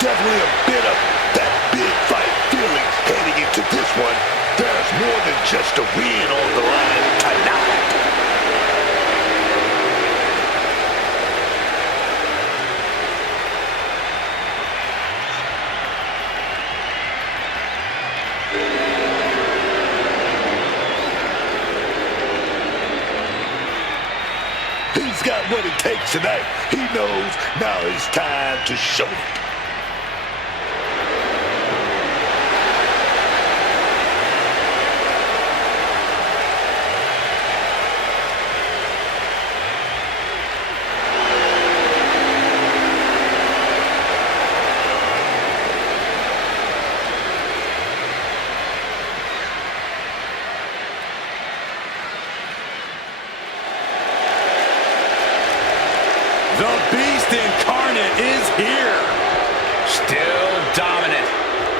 definitely a bit of that big fight feeling heading into this one. There's more than just a win on the line tonight. He's got what it takes tonight. He knows now it's time to show it. The Beast Incarnate is here. Still dominant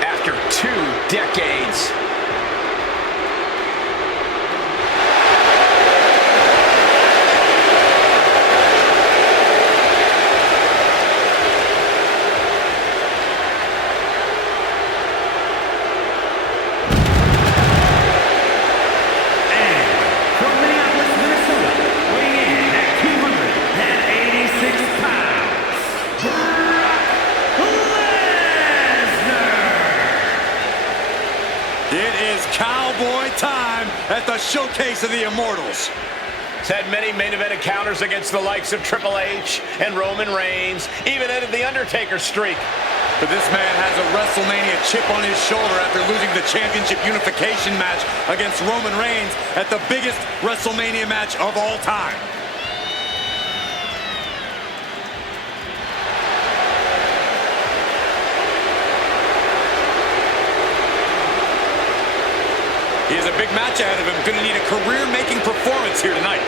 after 2 decades. Cowboy time at the Showcase of the Immortals. He's had many main event encounters against the likes of Triple H and Roman Reigns, even ended the Undertaker streak. But this man has a WrestleMania chip on his shoulder after losing the championship unification match against Roman Reigns at the biggest WrestleMania match of all time. He has a big match ahead of him. Going to need a career-making performance here tonight.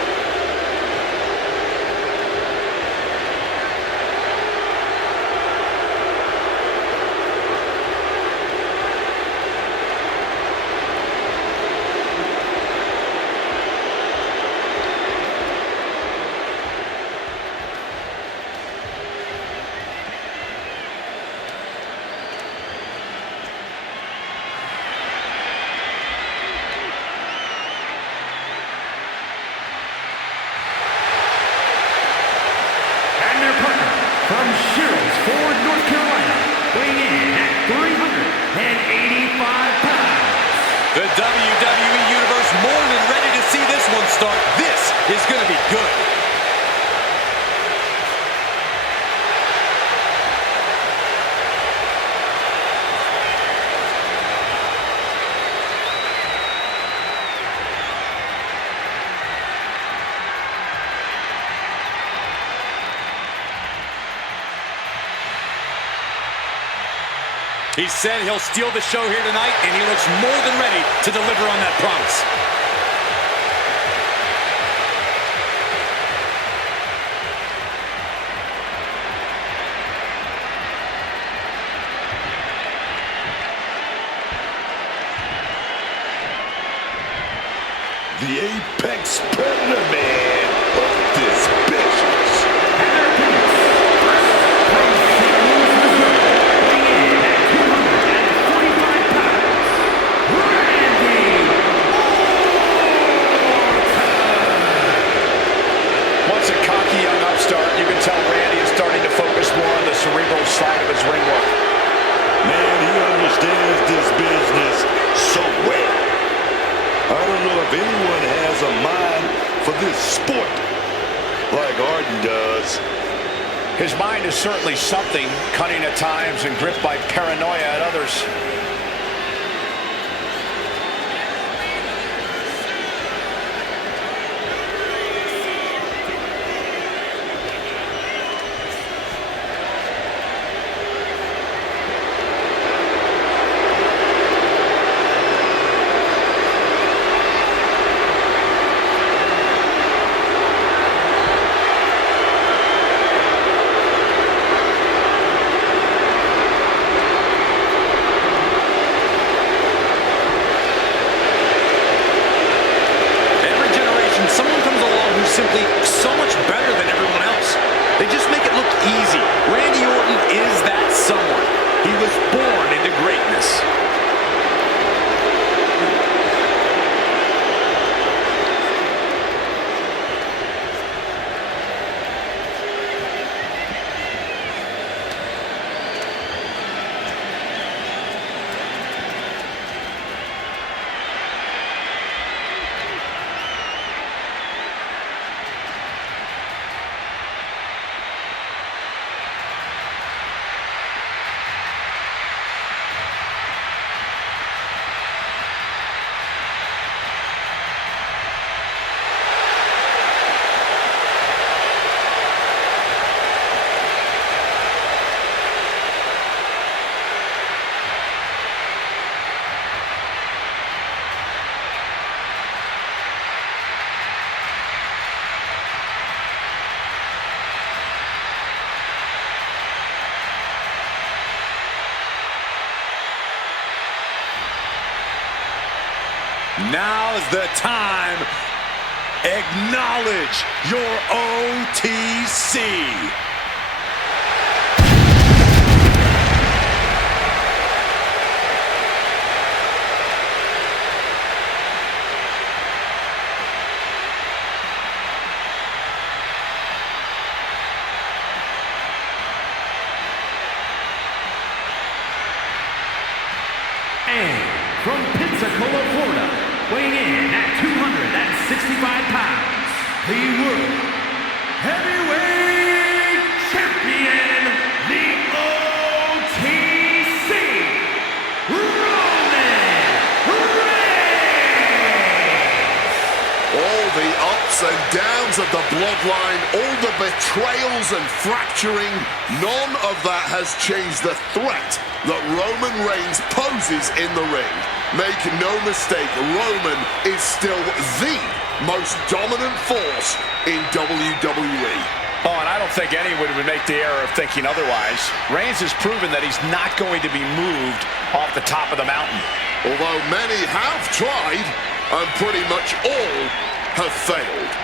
From Sherrills Ford, North Carolina, weighing in at 385 pounds. The WWE Universe more than ready to see this one start. This is going to be good. He said he'll steal the show here tonight, and he looks more than ready to deliver on that promise. The apex predator man of this business. You can tell Randy is starting to focus more on the cerebral side of his ring work. Man, he understands this business so well. I don't know if anyone has a mind for this sport like Orton does. His mind is certainly something, cunning at times and gripped by paranoia at others. Now's the time. Acknowledge your OTC. And from Pensacola, Florida, weighing in at 265 pounds, the World Heavyweight Champion, the OTC, Roman Reigns! All the ups and downs of the bloodline, all the betrayals and fracturing, none of that has changed the threat that Roman Reigns poses in the ring. Make no mistake, Roman is still the most dominant force in WWE. Oh, and I don't think anyone would make the error of thinking otherwise. Reigns has proven that he's not going to be moved off the top of the mountain. Although many have tried, and pretty much all have failed.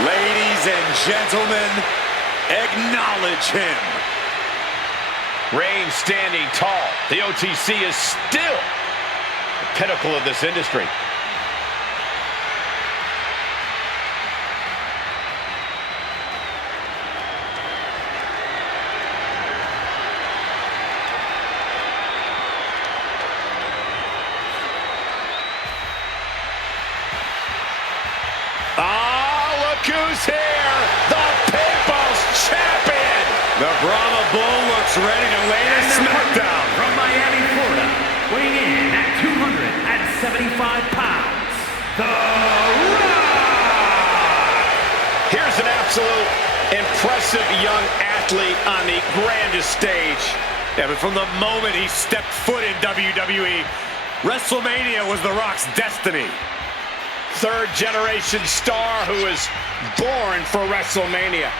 Ladies and gentlemen, acknowledge him. Reigns standing tall. The OTC is still the pinnacle of this industry. Who's here? The People's Champion! The Brahma Bull looks ready to lay a smackdown. From Miami, Florida, weighing in at 275 pounds, The Rock! Here's an absolute impressive young athlete on the grandest stage. Yeah, but from the moment he stepped foot in WWE, WrestleMania was The Rock's destiny. Third-generation star who is born for WrestleMania.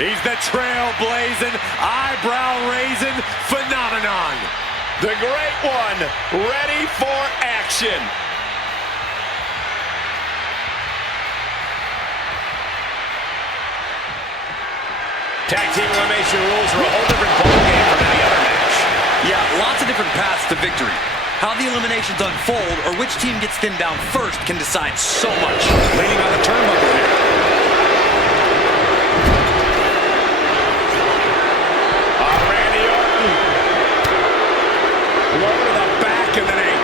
He's the trailblazing, eyebrow-raising phenomenon. The Great One, ready for action. Tag team elimination rules are a whole different ballgame from any other match. Yeah, lots of different paths to victory. How the eliminations unfold or which team gets thinned down first can decide so much. Leaning on the turnbuckle here. Randy Orton. Low to the back and then a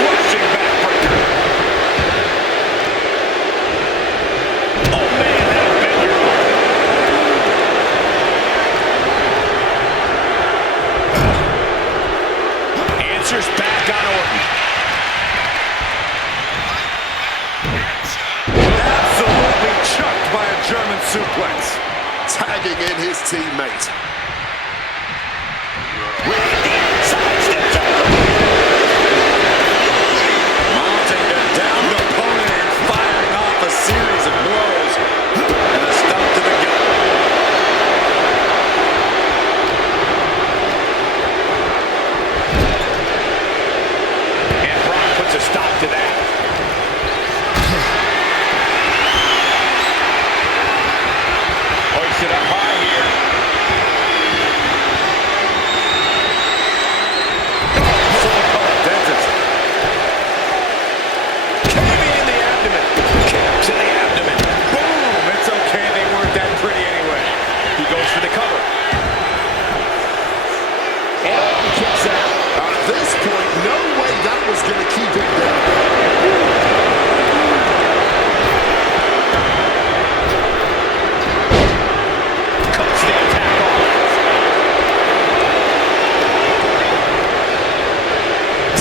crushing backbreaker. Oh man, that'll bend your arm. Answers back on Orton. Absolutely chucked by a German suplex. Tagging in his teammate. Mounting the downed opponent and firing off a series of blows. And a stomp to the gut. And Brock puts a stop to that. Hoisted up high here. Dentist. Caving in the abdomen. Caps in the abdomen. Boom! It's okay, they weren't that pretty anyway. He goes for the cover. And Orton kicks out. At this point, no way that was going to keep him down. Cuts the attack off.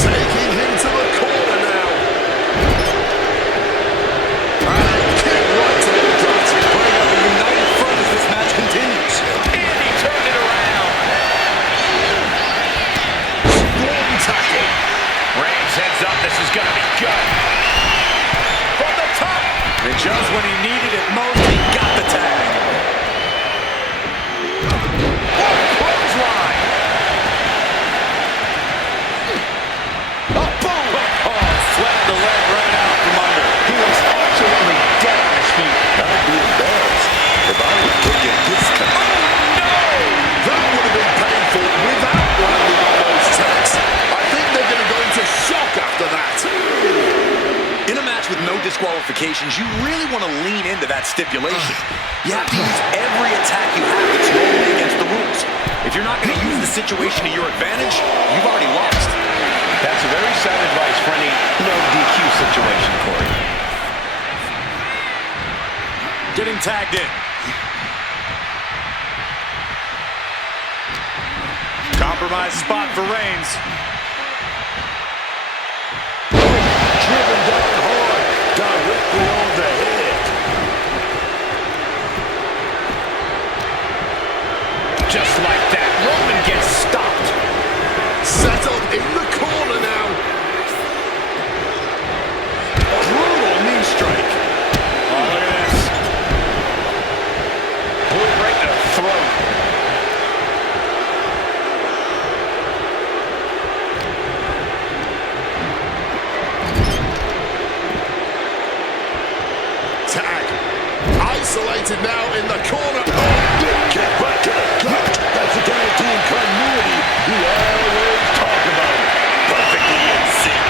Taking him to the corner now. And kick right to the gut. Putting up a united front as this match continues. And he turned it around. Strong tackle. Reigns heads up. This is going to be good. From the top. And just when he needed it most, he got the tag. Clothesline. Oh, boom! Oh, swept the leg right out from under. He was absolutely dead on his feet. I'd be embarrassed if I was taking this kind. That would have been painful without landing on those tags. I think they're going to go into shock after that. In a match with no disqualifications, you really want to lean into that stipulation. You have to use every attack you have that's normally against the rules. If you're not going to use the situation to your advantage, you've already lost. That's very sound advice for any no DQ situation, Corey. Getting tagged in. Compromise spot for Reigns. Driven down hard, directly on the head. Just like that, Roman gets stopped. Settled in the corner now. Brutal knee strike. Oh, look at this. Boot right to the throat. Tag. Isolated now in the corner. Big kick right to the gut. That's a guaranteed continuity you always talk about. Perfectly in sync.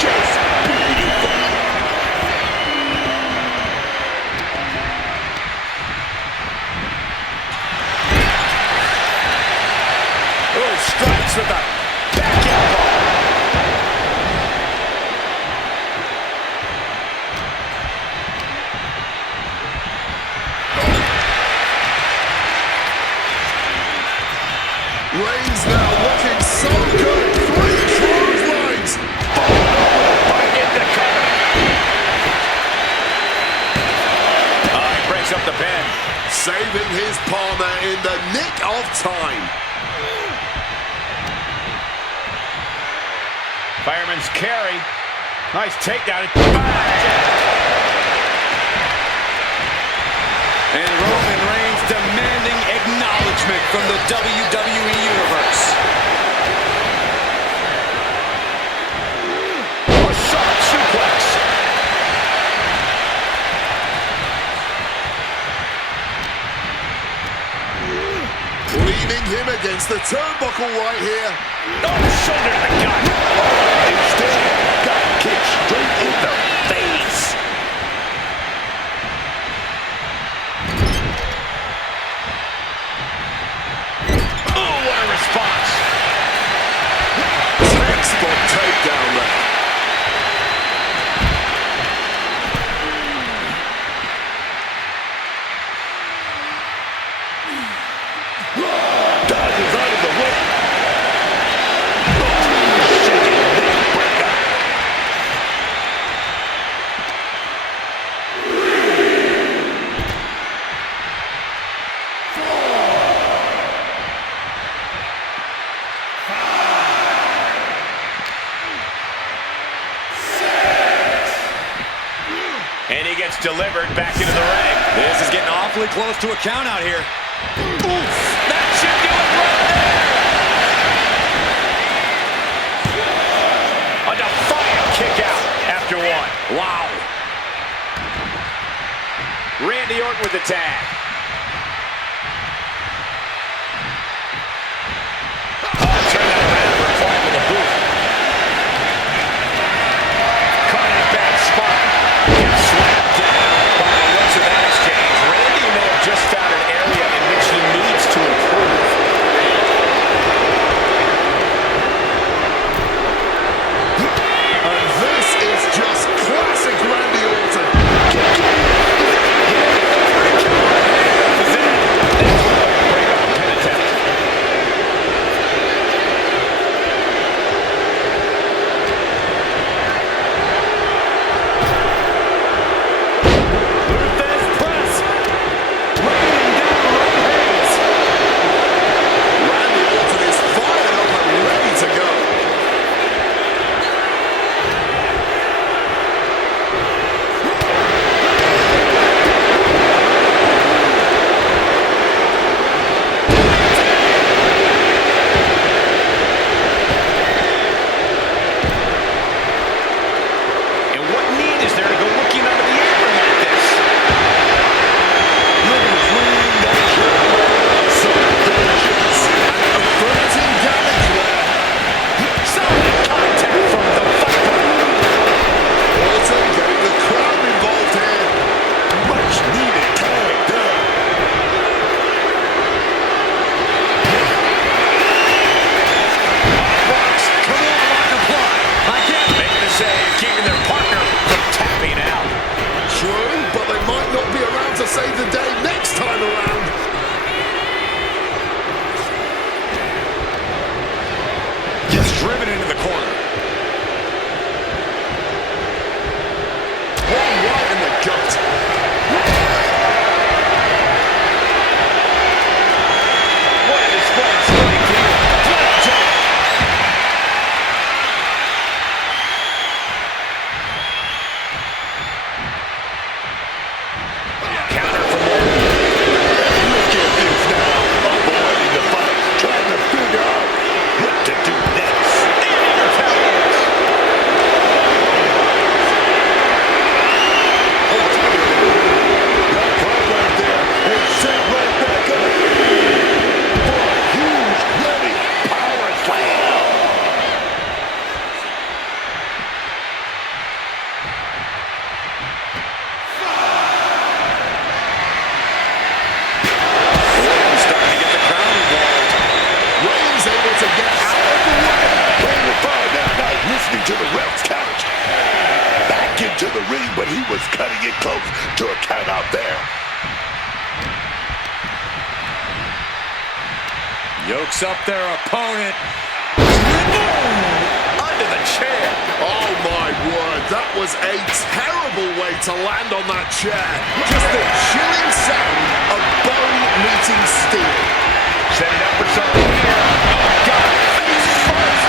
Just beautiful. Oh, strikes with the back elbow. Reigns now looking so good. 3 clotheslines. Right in the cover. He breaks up the pin. Saving his partner in the nick of time. Fireman's carry. Nice takedown. And Roman Reigns demanding acknowledgement from the WWE Universe. A sharp suplex. the turnbuckle right here. Oh, shoulder to the gut. Instead, got kicked straight in the face. Oh, what a response. Textbook takedown there. Dodges out of the way. Shaking neck breaker. And he gets delivered back into the ring. This is getting awfully close to a count out here. Oof, that should do it right there. A defiant kick out after one. Wow. Randy Orton with the tag. Turn that around for a climb with a boot. Caught in a bad spot. Gets slammed down by the looks of that exchange. Randy may have just found an area in which he needs to improve. And this is just classic Randy Orton. Randy Orton is fired up and ready to go. And what need is there to go looking under the apron like this? Averting damage there. Solid contact from the Viper. Orton getting the crowd involved here. Much needed tag done. Bucks, come on, lock and play. Again, making a save, keeping their partner from tapping out. True, but they might not be around to save the day next time around. Gets driven into the corner. One right in the gut. What a display of strength here. Flapjack. Counter from Orton. Look at this now. Avoiding the fight. Trying to figure out what to do next. And he retaliates. Got caught right there and set right back up. For a huge, ready power slam. Orton starting to get the crowd involved. Reigns able to get out of the way. Playing the fire that night, listening to the ref's count. Back into the ring, but he was cutting it close to a count out there. Yokes up their opponent. Under the chair. Oh my word, that was a terrible way to land on that chair. Just the chilling sound of bone meeting steel. Setting up for something here. Oh, God. Face first.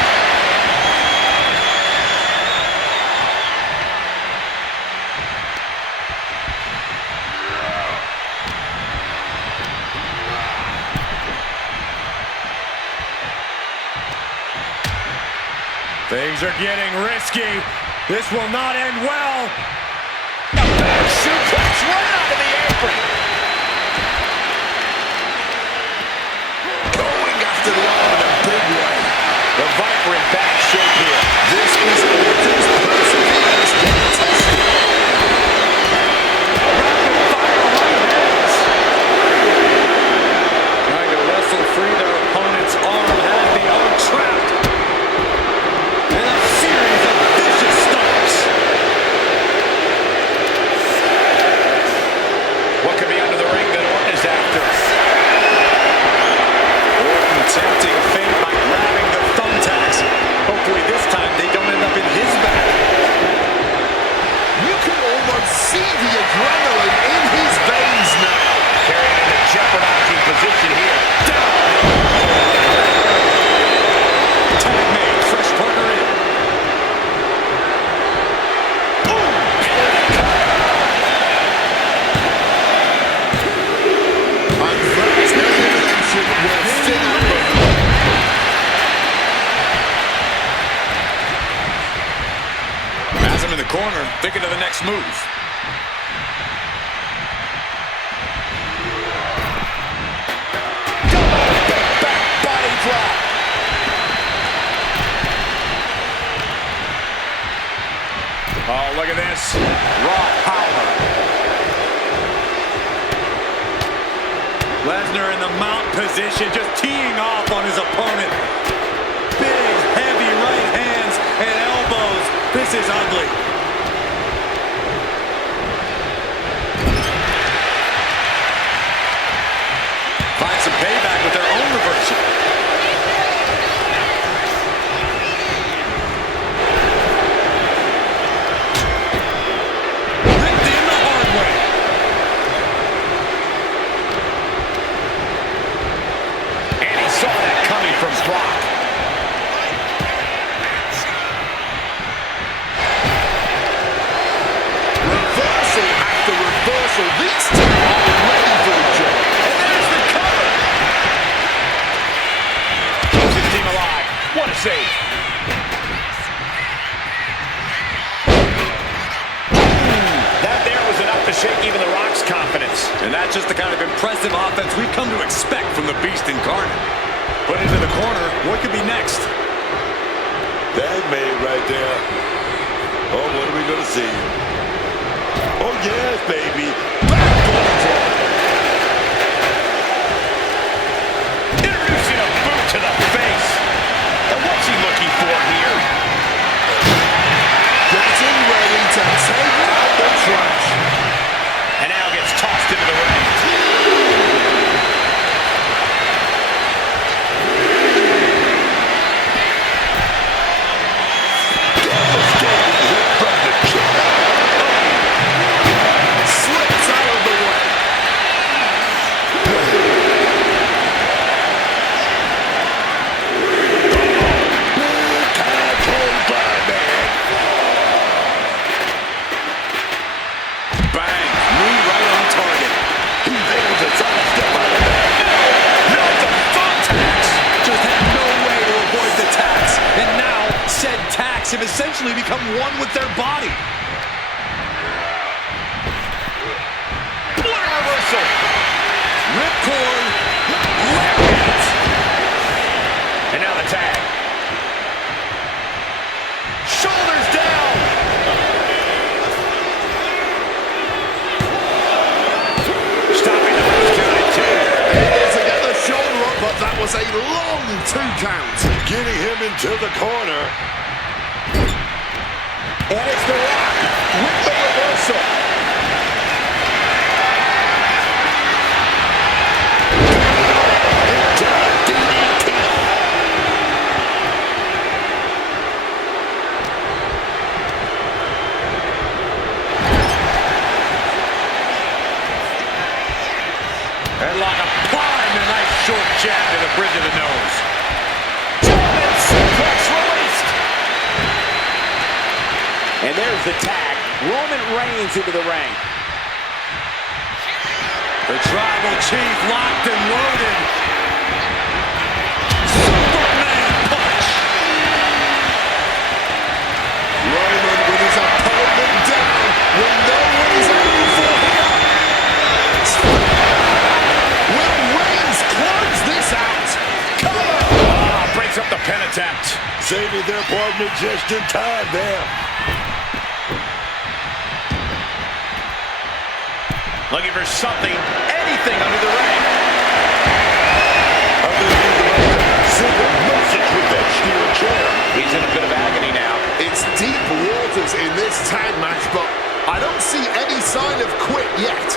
Things are getting risky. This will not end well. A back suplex right onto the apron. Going after the arm in a big way. The Viper in bad shape here. This is Orton's perseverance getting tested. Trying to wrestle free their opponent's arm, has the arm trapped. And a series of vicious stomps. What could be under the ring that Orton is after? Orton tempting fate by grabbing the thumbtacks. Hopefully this time they don't end up in his back. You can almost see the adrenaline in his veins now. Carrying in a jeopardizing position here. Down. Tag made. Fresh partner in. And that's the elimination will thin out the Has him in the corner, thinking of the next move. Back body drop. Oh, look at this. Raw power. Lesnar in the mount position, just teeing off on his opponent. Big, heavy right hands and elbows. This is ugly. Find some payback with their own reversal. Ripped in the hard way. And he saw that coming from Brock. reversal after reversal. These two are ready for the job. And there's the cover. Keeps his team alive. What a save. That there was enough to shake even The Rock's confidence. And that's just the kind of impressive offense we've come to expect from the Beast incarnate. Put into the corner. What could be next? That made right there. Oh, what are we going to see? Oh, yes, baby. Introducing a boot to the face. And what's he looking for here? Getting ready to take out the trash. And now gets tossed into the ring. Slips out of the way. Bang! Knee right on target. He's able to sidestep out of that. Not the thumbtacks. Just had no way to avoid the tax. And now, said tax have essentially become one with their body. What a reversal. Ripcord. Lariat. And now the tag. Shoulders down. Stopping the first count at 2. Able to get the shoulder up, but that was a long 2 count. Getting him into the corner. And it's The Rock with the reversal. Headlock applied and a nice short jab to the bridge of the nose. German suplex released. And there's the tag. Roman Reigns into the ring. The Tribal Chief locked and loaded. Superman punch. Roman with his opponent down. We know what he's aiming for here. Will Reigns close this out? Cover! breaks up the pin attempt. Saving their partner just in time there. Looking for something, anything under the ring. I think he's about to send a message with that steel chair. He's in a bit of agony now. It's deep waters in this tag match, but I don't see any sign of quit yet.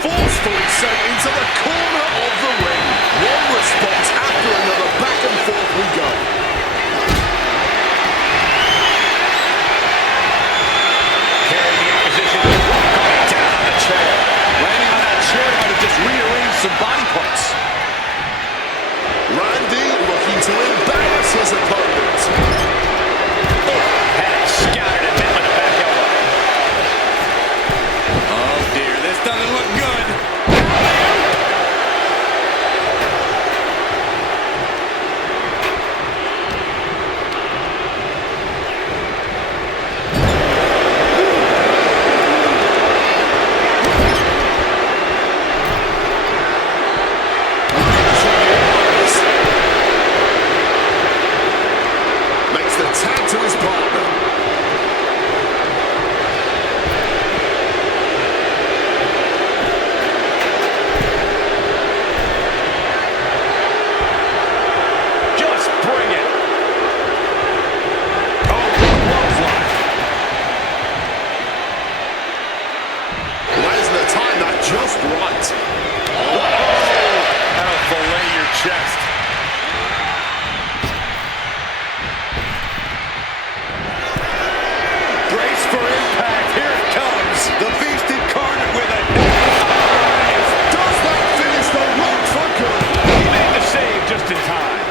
Forcefully sent into the corner of the ring. One response after another, back and forth we go. Carrying the opposition, going down on the chair. Landing on that chair might have just rearranged some body parts. Randy looking to embarrass his opponent. Head scouted and met with a back elbow. Oh dear, this doesn't look good. Makes the tag to his partner. Just bring it. Oh, clothesline. Lesnar timed that just right. That'll fillet your chest. Brace for impact. Here it comes. The beast incarnate with it. Does that finish the Rock for good? He made the save just in time.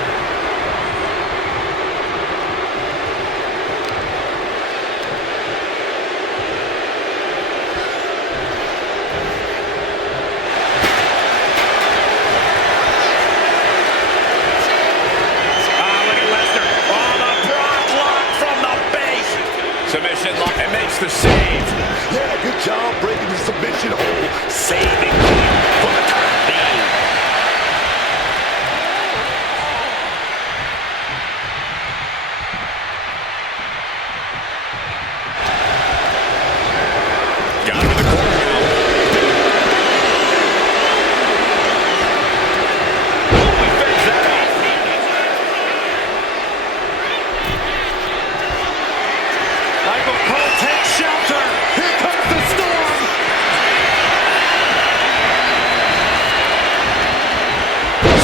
Look at Lesnar. Oh, the Brock lock from the base. Submission lock. It makes the save. Yeah, good job breaking the submission hole. Saving for the time being. Got him in the corner now. Oh, he fends that off. Michael Cole takes shelter. Here comes the storm.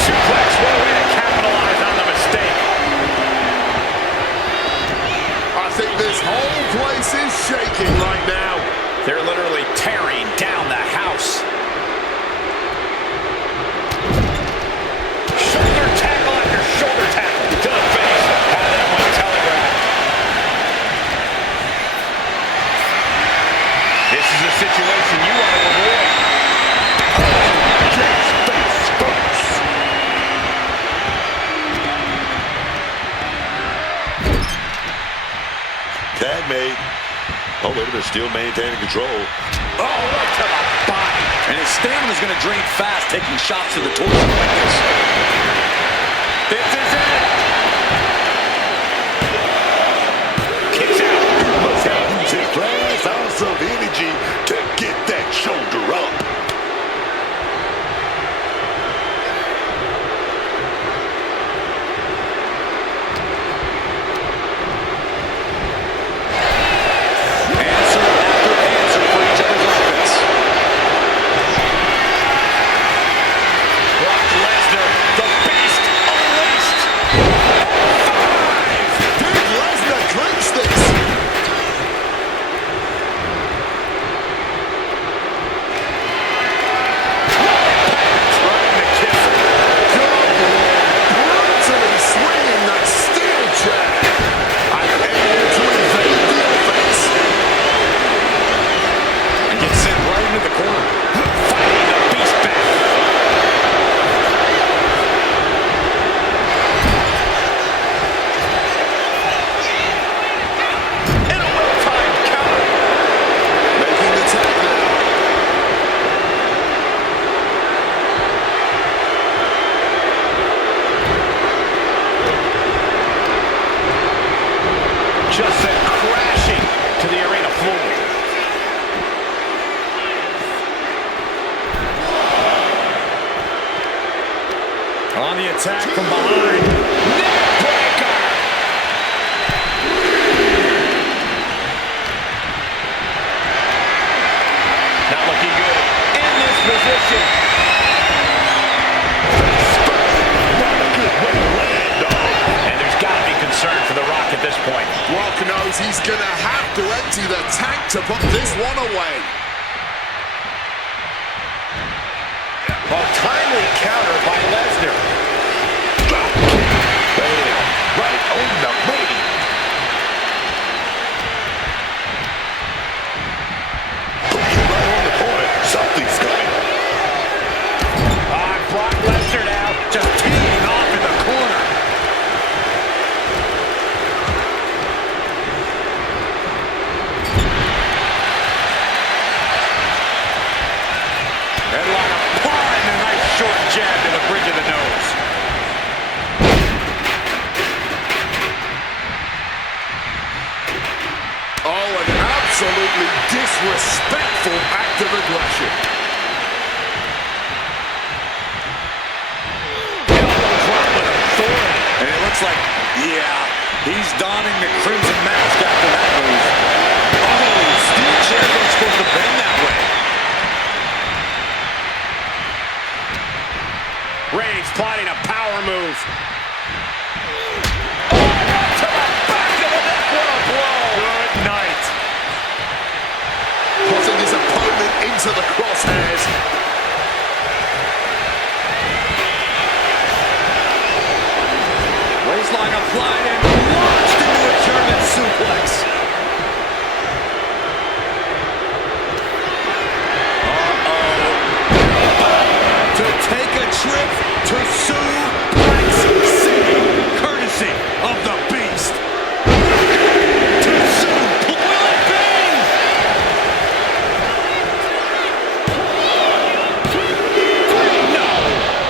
Suplex, what a way to capitalize on the mistake. I think this whole place is shaking right now. They're literally tearing down the house. Shoulder tackle after shoulder tackle to the face. Had that one telegraphed. This is a situation you want to avoid. Jake's face first. Tag made. Oh, wait a minute. Still maintaining control. Oh, right to the body. And his stamina's going to drain fast, taking shots to the torso like this. This is it. Kicks out. Must have used his last ounce of energy to get that shoulder up. Answer after answer for each other's offense. Brock Lesnar, the beast unleashed. On the attack from behind. Neck breaker! Not looking good in this position. Not a good way to land, dog. And there's got to be concern for The Rock at this point. Brock knows he's going to have to empty the tank to put this one away. A timely counter by Lesnar. Right on the money. Right on the corner. Something's coming. Brock Lesnar now just teeing off in the corner. Headlock applied and a nice short jab to the bridge of the nose. Oh, an absolutely disrespectful act of aggression. Elbow drop with authority. And it looks like, yeah, he's donning the crimson mask after that move. Oh, steel chair wasn't supposed to bend that way. Reigns plotting a power move. Oh, to the back of the neck. What a blow. Good night. Putting his opponent into the crosshairs. Waistline applied and launched into a German suplex. To take a trip to Suplex City, courtesy of the Beast. To Suplex. Will it be? No.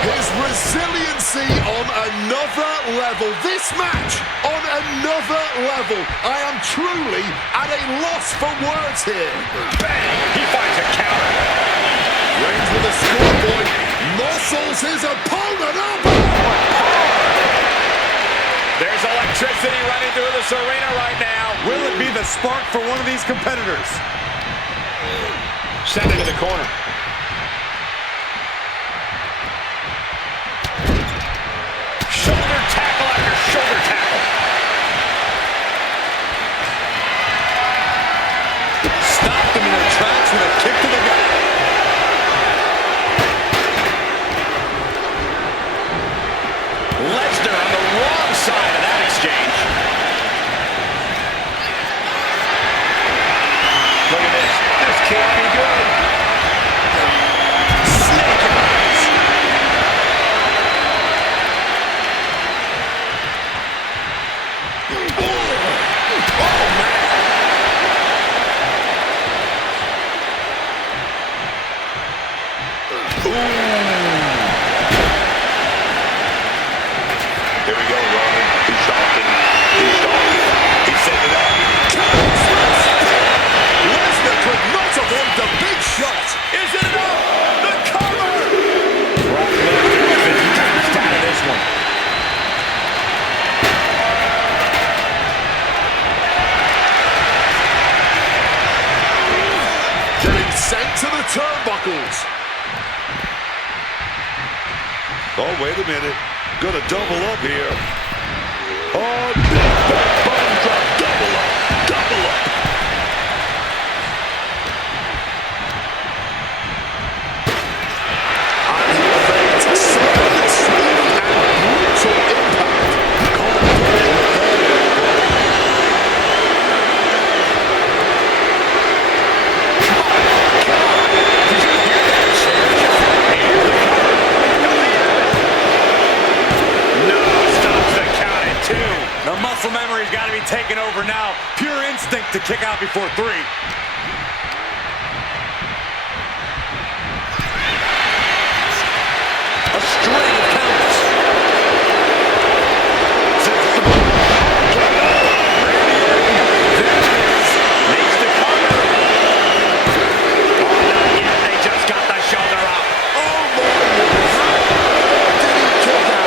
His resiliency on another level. This match on another level. I am truly at a loss for words here. Bang! He finds a counter. Reigns with a scoreboard. Muscles his opponent up. There's electricity running through this arena right now. Will it be the spark for one of these competitors? Send it to the corner. Shoulder tackle after shoulder tackle. Stopped them in their tracks with a kick to the gut. Lesnar on the wrong side of that exchange. Look at this. This can't be good. Snake eyes. Oh, man. Here we go, Roman. He's talking. He's talking. He's setting it up. Lesnar could not avoid the big shot. Is it enough? The cover! Brock Lesnar has been bounced out of this one. Getting sent to the turnbuckles. Oh, wait a minute. Gonna double up here. Oh, back bottom drop. Double up. Double up. And he evades sudden, smooth, and brutal impact. No, stops the count at 2. The muscle memory's got to be taken over now. Pure instinct to kick out before 3. A string of counts. Makes the cover. Oh, not yet. They just got the shoulder up. Oh my word! How did he kick out?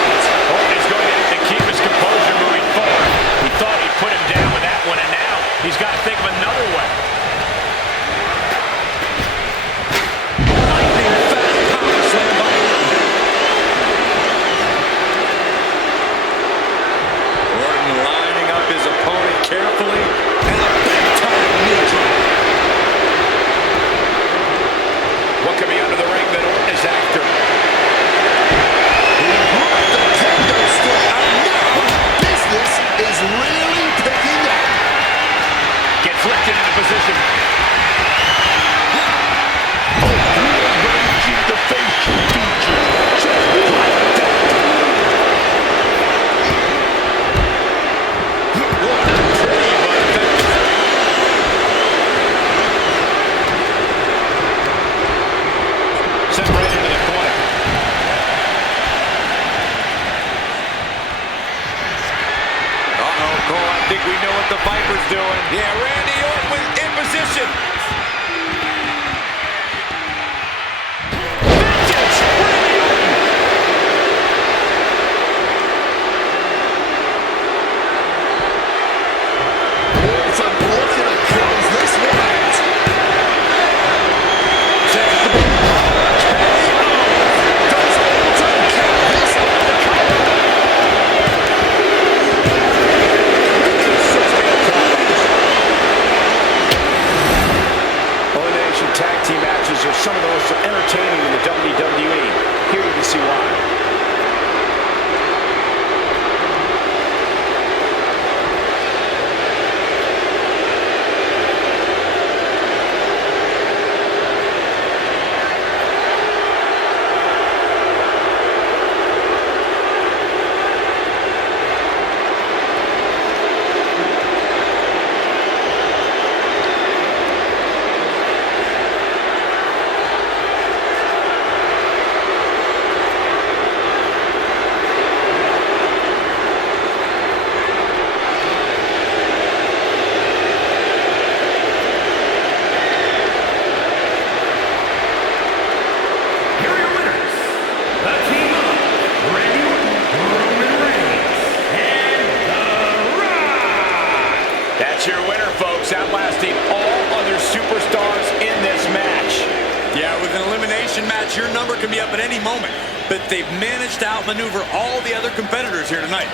the Viper's doing. Yeah, Randy Orton was in position. Vengeance! Randy Orton! Orton looking to close this one out. Does Orton get this on the cover? Elimination tag team matches are some of the most entertaining in the WWE. Here you can see why. Here are your winners. The team of Randy Orton, Roman Reigns, and The Rock. That's your winner, folks, outlasting all other superstars in this match. Yeah, with an elimination match, your number can be up at any moment, but they've managed to outmaneuver all the other competitors here tonight.